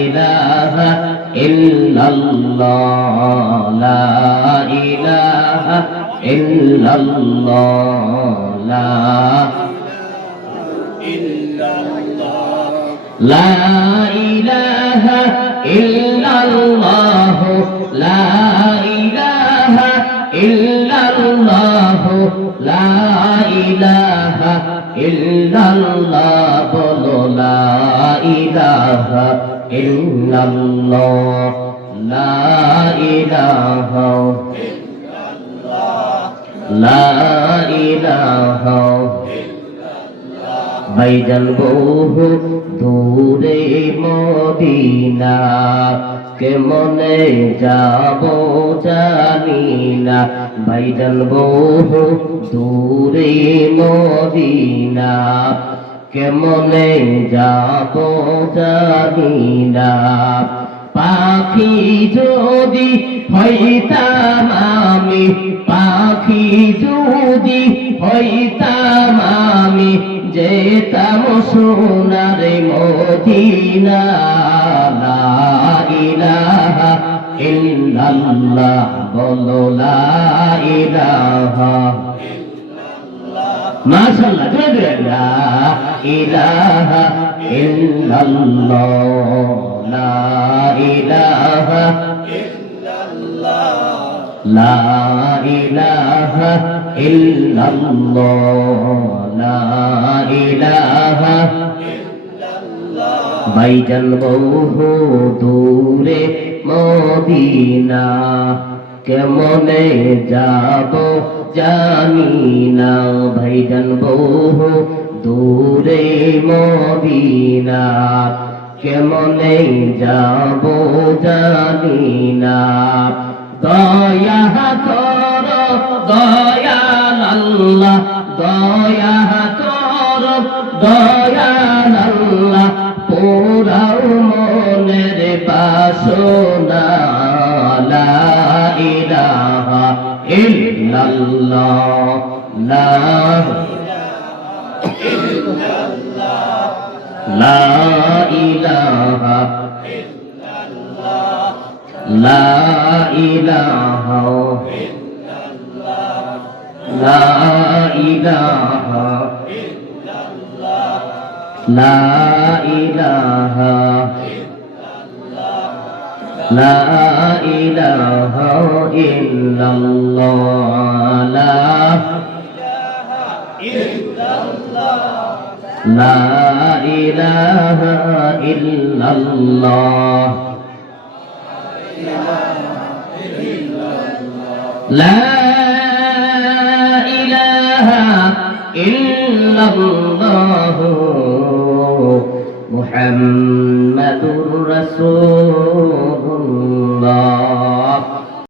ইলাহা ইল্লাল্লাহ লা ইলাহা ইল্লাল্লাহ লা লা ইলাহা ইল্লাল্লাহ লা ইলাহা ইল্লাল্লাহ লা ইলাহা ইল্লাল্লাহ বলো লা ইলাহা ইল্লাল্লাহ লা ইলাহা লা ইলাহা ভাইজান বহু দূরে মদিনা কেমনে যাব জানি না ভাইজান বহু দূরে মদিনা কেমনে যাব জানি না পাখি যদি হইতাম আমি পাখি যদি হইতাম আমি যেতাম সোনার মদিনা লা ইলাহা ইল্লাল্লাহ বলো লা ইলাহা মাশাআল্লাহ জোরে লা ইলাহা ইল্লাল্লাহ লা ইলাহা ইল্লাল্লাহ লা ইলাহা ইল্লাল্লাহ লা ইলাহা ইল্লাল্লাহ ভাইজান বহু দূরে মদিনা কেমনে যাব জানি না ভাইজান বহু দূরে মদিনা কেমনে যাব জানি না দয়া কর দয়াল আল্লাহ দয়া কর দয়াল আল্লাহ পুরাও মনের বাসনা লা ইলাহা ইল্লাল্লাহ লা লা ইলাহা লা ইলাহা লা ইলাহা লা ইলাহা লা ইলাহা ইল্লাল্লাহ লা লা ইলাহা ইল্লাল্লাহ লা ইলাহা ইল্লাল্লাহ মুহাম্মাদুর রাসূলুল্লাহ